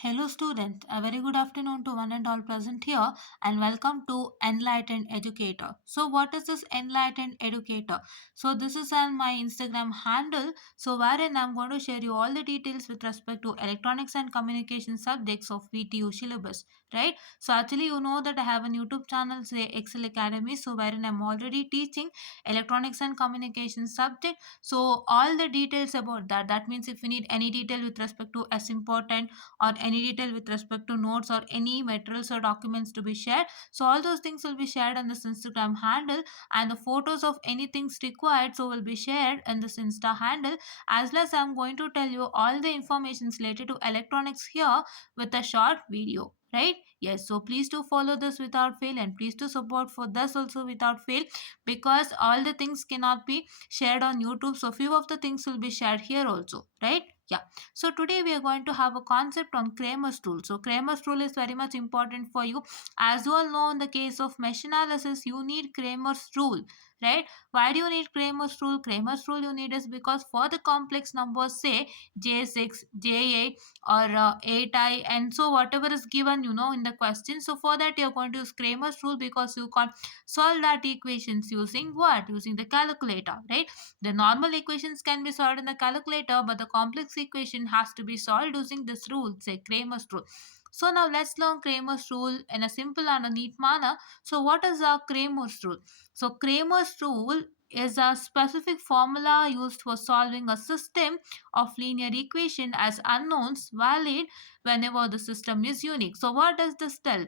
Hello students, a very good afternoon to one and all present here and welcome to Enlightened Educator. So what is this Enlightened Educator? So this is on my Instagram handle, so wherein I'm going to share you all the details with respect to electronics and communication subjects of VTU syllabus, right? So actually you know that I have a YouTube channel say Excel Academy, so wherein I'm already teaching electronics and communication subject. So all the details about that means if you need any detail with respect to as important or any detail with respect to notes or any materials or documents to be shared, so all those things will be shared on this Instagram handle, and the photos of anything required so will be shared in this Insta handle, as well as I'm going to tell you all the information related to electronics here with a short video, right? Yes, so please do follow this without fail, and please do support for this also without fail, because all the things cannot be shared on YouTube, so few of the things will be shared here also, right? Yeah. So today we are going to have a concept on Cramer's rule. So Cramer's rule is very much important for you. As you all know, in the case of mesh analysis, you need Cramer's rule, right? Why do you need Cramer's rule? Cramer's rule you need is because for the complex numbers, say J6, J8 or 8i, and so whatever is given, in the question. So for that you're going to use Cramer's rule, because you can solve that equations using what? Using the calculator, right? The normal equations can be solved in the calculator, but the complex equation has to be solved using this rule, say Cramer's rule. So now let's learn Cramer's rule in a simple and a neat manner. So what is a Cramer's rule? So Cramer's rule is a specific formula used for solving a system of linear equation as unknowns valid whenever the system is unique. So what does this tell?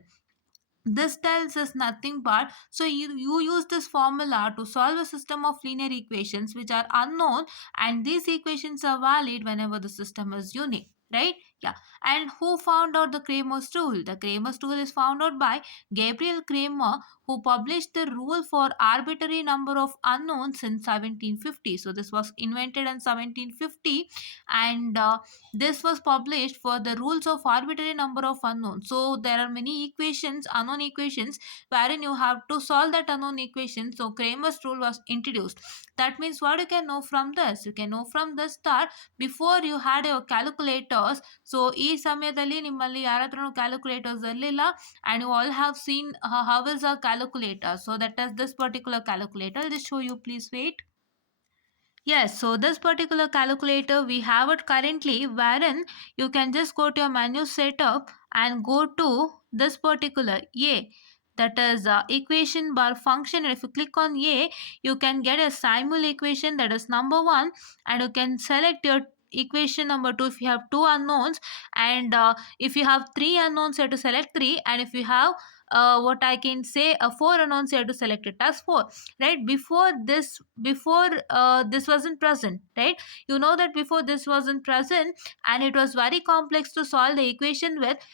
This tells us nothing but, so you use this formula to solve a system of linear equations which are unknown, and these equations are valid whenever the system is unique, right? Yeah. And who found out the Cramer's rule? The Cramer's rule is found out by Gabriel Cramer, who published the rule for arbitrary number of unknowns in 1750. So this was invented in 1750, and this was published for the rules of arbitrary number of unknowns. So there are many equations, unknown equations, wherein you have to solve that unknown equation. So Cramer's rule was introduced. That means what you can know from this? You can know from this that before you had your calculators, so ಈ ಸಮಯದಲ್ಲಿ ನಿಮ್ಮಲ್ಲಿ ಯಾರ ಹತ್ರನೂ calculators ಇರಲಿಲ್ಲ, and you all have seen how is a calculator. So that is this particular calculator. I'll just show you, please wait. Yes, so this particular calculator we have it currently, wherein you can just go to your menu setup and go to this particular A, that is equation bar function. And if you click on A, you can get a simul equation, that is number 1, and you can select your equation number 2 if you have two unknowns, and if you have three unknowns you have to select 3, and if you have what I can say 4 unknowns you have to select it as 4, right? Before this wasn't present, right? You know that before this wasn't present, and it was very complex to solve the equation with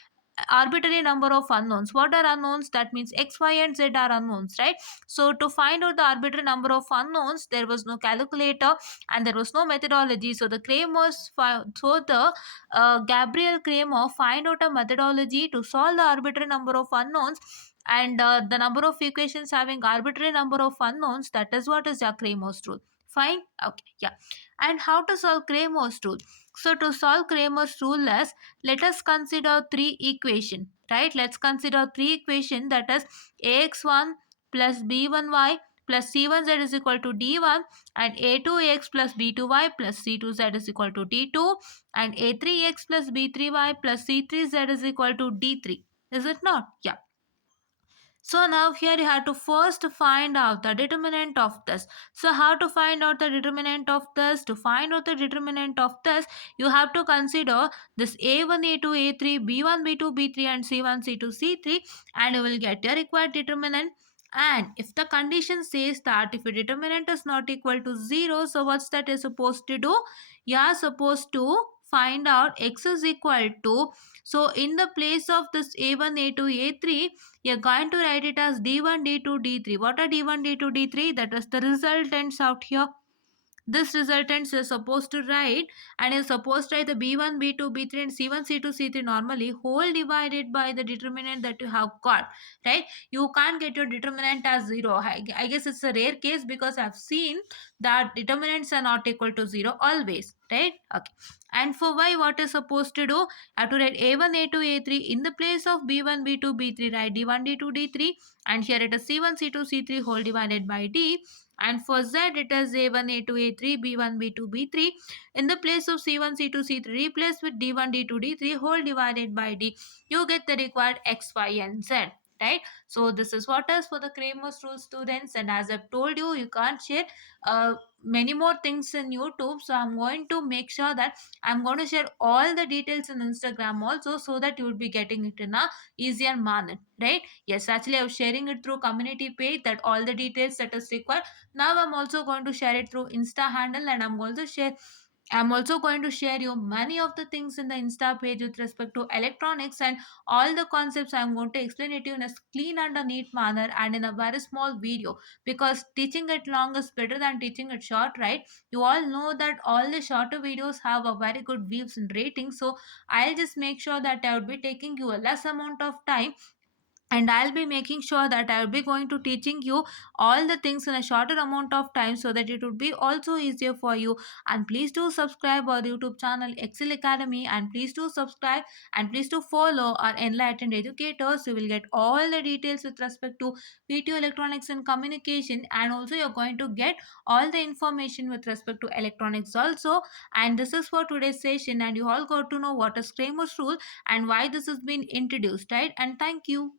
arbitrary number of unknowns. What are unknowns? That means x, y and z are unknowns, right? So to find out the arbitrary number of unknowns, there was no calculator and there was no methodology. So Gabriel Kramer find out a methodology to solve the arbitrary number of unknowns, and the number of equations having arbitrary number of unknowns, that is what is the Kramer's rule. Fine. Okay. Yeah. And how to solve Kramer's rule? So to solve Kramer's rule is, let us consider three equation, right? Let's consider three equation, that is ax1 plus b1y plus c1z is equal to d1, and a2x plus b2y plus c2z is equal to d2, and a3x plus b3y plus c3z is equal to d3. Is it not? Yeah. So now here you have to first find out the determinant of this. So how to find out the determinant of this? To find out the determinant of this, you have to consider this A1, A2, A3, B1, B2, B3 and C1, C2, C3, and you will get your required determinant. And if the condition says that if a determinant is not equal to 0, so what's that you're supposed to do? You are supposed to find out x is equal to, so in the place of this A1, A2, A3, you're going to write it as D1, D2, D3. What are D1, D2, D3? That is the resultants out here. this resultants you're supposed to write, and you're supposed to write the b1, b2, b3 and c1, c2, c3 normally, whole divided by the determinant that you have got, right? You can't get your determinant as 0. I guess it's a rare case, because I've seen that determinants are not equal to 0 always, right? Okay. And for y, what is supposed to do? I have to write a1, a2, a3 in the place of b1, b2, b3, write d1, d2, d3, and here it is c1, c2, c3 whole divided by d. And for z, it is a1, a2, a3, b1, b2, b3. In the place of c1, c2, c3, replace with d1, d2, d3 whole divided by d. You get the required x, y, and z. Right? So this is what is for the Cramer's rule, students. And as I've told you, you can't share many more things in YouTube. So I'm going to make sure that I'm going to share all the details in Instagram also, so that you will be getting it in a easier manner. Right? Yes, actually I'm sharing it through community page, that all the details that is required. Now I'm also going to share it through Insta handle, and I'm also going to share you many of the things in the Insta page with respect to electronics, and all the concepts I'm going to explain it to you in a clean and a neat manner and in a very small video, because teaching it long is better than teaching it short, right? You all know that all the shorter videos have a very good views and ratings, so I'll just make sure that I would be taking you a less amount of time, and I'll be making sure that I'll be going to teaching you all the things in a shorter amount of time, so that it would be also easier for you. And please do subscribe our YouTube channel Excel Academy, and please do subscribe, and please do follow our Enlightened Educators. You will get all the details with respect to video electronics and communication, and also you're going to get all the information with respect to electronics also. And this is for today's session, and you all got to know what is Cramer's rule and why this has been introduced, right? And thank you.